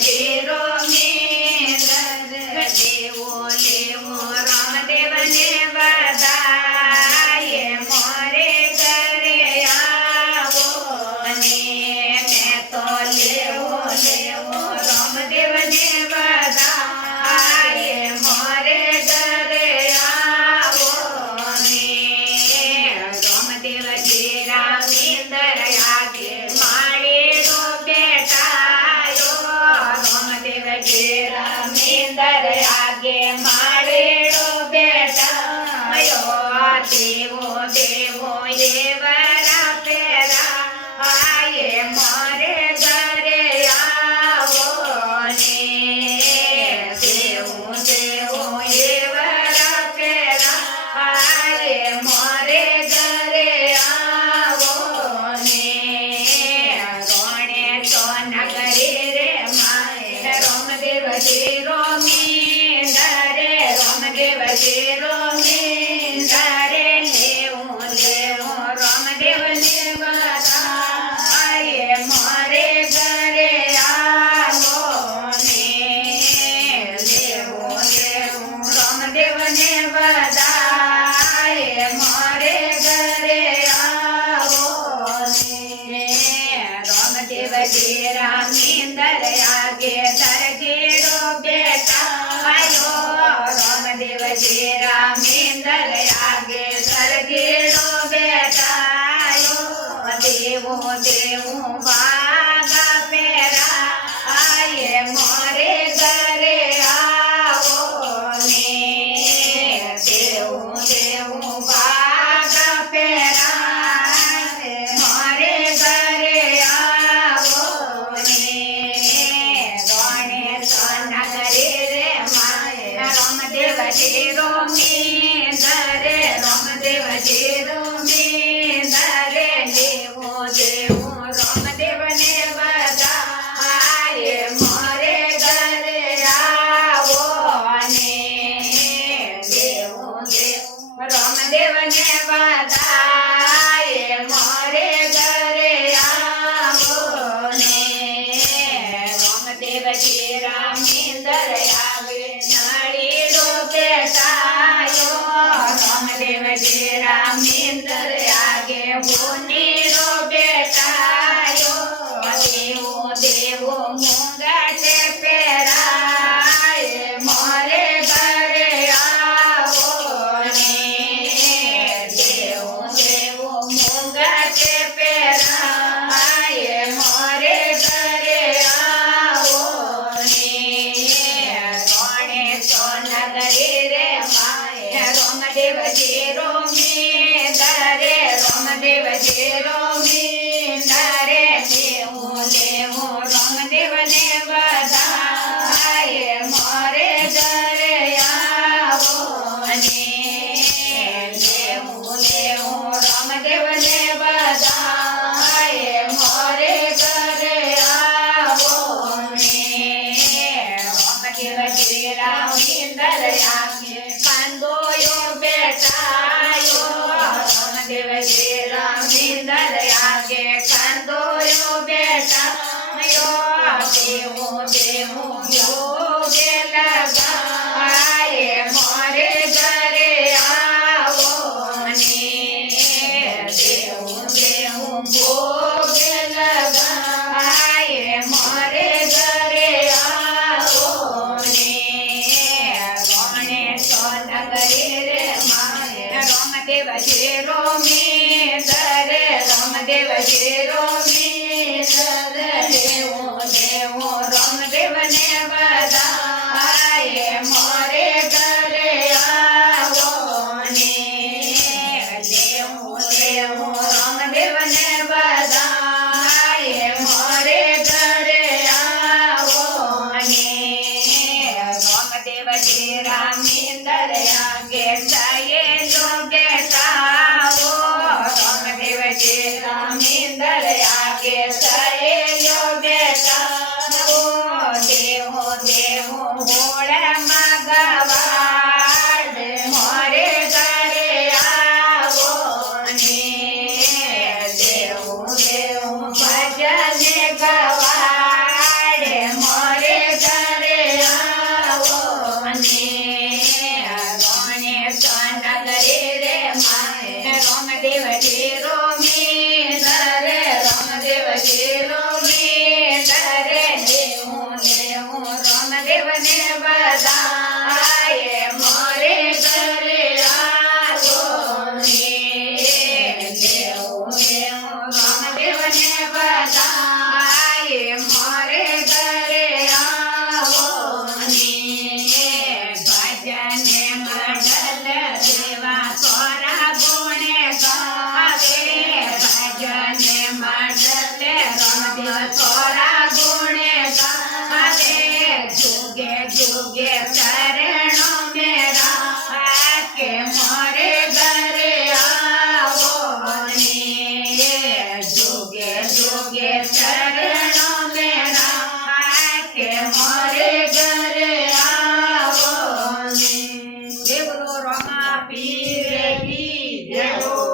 Zero દેવો લેવો રામદેવને બધાએ મોરે ઘરે આવો અને મેં તો લેવો રામદેવને બધાએ મોરે ઘરે આવો ને રામદેવ ઘેરા મીંદર આગે માળેરો બેટાયો રામદેવ ઘેરા મીંદર આગે માળેરો બેટાયો દેવો દેવો એવરા પેરા આયે મોરે ઘરે આવો ને દેવો દેવો એવરા પેરા આયે મોરે ઘરે આવો ને રોણે સોના કરે રે મારે રામદેવ જીરો મીંદરે રામદેવ જીરો મીંદરે લેવો રામદેવને બધાએ મોરે ઘરે આવો ને લેવો રામદેવને બધાએ મોરે ઘરે આવો ને રામદેવ ઘેરા મીંદર આગે તરગેડો બેટાયો રામદેવ ઘેરા મીંદર આગે તરગેડો બેટાયો દેવો દેવો વાગા પેરા આયે મોરે ઘરે આવો ને દેવો દેવો વાગા પેરા મોરે ઘરે આવો ને રોણે થોડા ગુણે ગાવે जुगे जुगे चरणों मेरा के मोरे घरे आओ ने जुगे जुगे चरणों मेरा के मोरे घरे आओ ने देवरो रमा पीर की जय।